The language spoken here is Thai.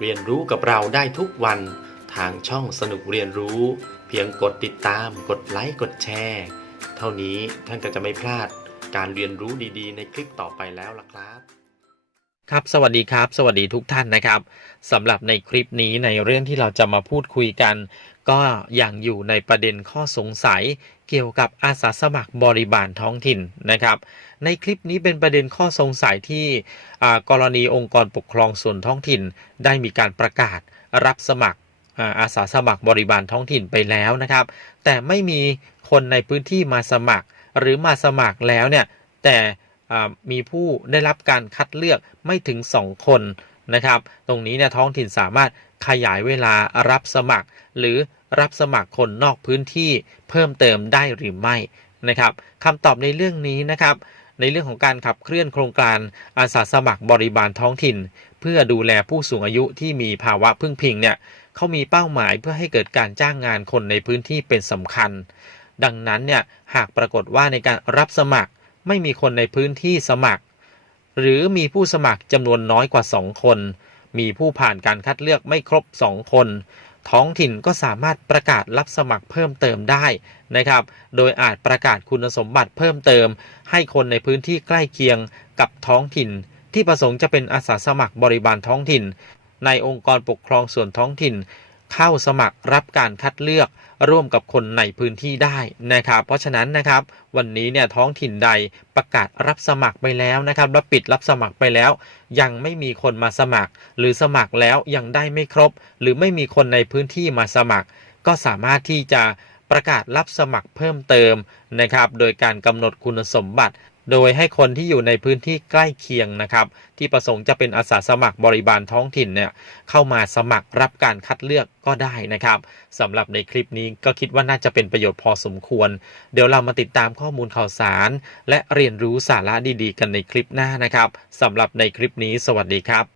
เรียนรู้กับเราได้ทุกวันทางช่องสนุกเรียนรู้ เพียงกดติดตาม กดไลค์กดแชร์ เท่านี้ท่านก็จะไม่พลาดการเรียนรู้ดีๆ ในคลิปต่อไปแล้วล่ะครับครับสวัสดีครับ สวัสดีทุกท่านนะครับสำหรับในคลิปนี้ในเรื่องที่เราจะมาพูดคุยกัน ก็ยังอยู่ในประเด็นข้อสงสัยเกี่ยวกับอาสาสมัครบริบาลท้องถิ่นนะครับ ในคลิปนี้เป็นประเด็นข้อสงสัยที่กรณีองค์กรปกครองส่วนท้องถิ่น ได้มีการประกาศรับสมัครอาสาสมัครบริบาลท้องถิ่นไปแล้วนะครับ แต่ไม่มีคนในพื้นที่มาสมัคร หรือมาสมัครแล้วเนี่ยแต่มีผู้ได้รับการคัดเลือกไม่ถึง 2 คน นะครับ ตรงนี้เนี่ยท้องถิ่นสามารถขยายเวลารับสมัคร หรือรับสมัครคนนอกพื้นที่เพิ่มเติมได้หรือไม่นะครับคำตอบในเรื่องนี้นะครับในเรื่องของการขับเคลื่อนโครงการอาสาสมัครบริบาลท้องถิ่น เพื่อดูแลผู้สูงอายุที่มีภาวะพึ่งพิงเนี่ยเขามีเป้าหมายเพื่อให้เกิดการจ้างงานคนในพื้นที่เป็นสำคัญ ดังนั้นเนี่ยหากปรากฏว่าในการรับสมัครไม่มีคนในพื้นที่สมัคร หรือมีผู้สมัครจำนวนน้อยกว่า 2 คน มีผู้ผ่านการคัดเลือกไม่ครบ 2 คน ท้องถิ่นก็สามารถประกาศรับสมัครเพิ่มเติมได้นะครับ โดยอาจประกาศคุณสมบัติเพิ่มเติม ให้คนในพื้นที่ใกล้เคียงกับท้องถิ่น ที่ประสงค์จะเป็นอาสาสมัครบริบาลท้องถิ่น ในองค์กรปกครองส่วนท้องถิ่น เข้าสมัครรับการคัดเลือกร่วมกับคนในพื้นที่ได้นะครับ เพราะฉะนั้นนะครับ วันนี้เนี่ยท้องถิ่นใดประกาศรับสมัครไปแล้วนะครับและปิดรับสมัครไปแล้ว ยังไม่มีคนมาสมัคร หรือสมัครแล้วยังได้ไม่ครบ หรือไม่มีคนในพื้นที่มาสมัคร ก็สามารถที่จะประกาศรับสมัครเพิ่มเติมนะครับ โดยการกำหนดคุณสมบัติ โดยให้คนที่อยู่ในพื้นที่ใกล้เคียงนะครับ ที่ประสงค์จะเป็นอาสาสมัครบริบาลท้องถิ่นเนี่ยเข้ามาสมัครรับการคัดเลือกก็ได้นะครับสำหรับในคลิปนี้ก็คิดว่าน่าจะเป็นประโยชน์พอสมควร เดี๋ยวเรามาติดตามข้อมูลข่าวสาร และเรียนรู้สาระดีๆ กันในคลิปหน้านะครับสำหรับในคลิปนี้ สวัสดีครับ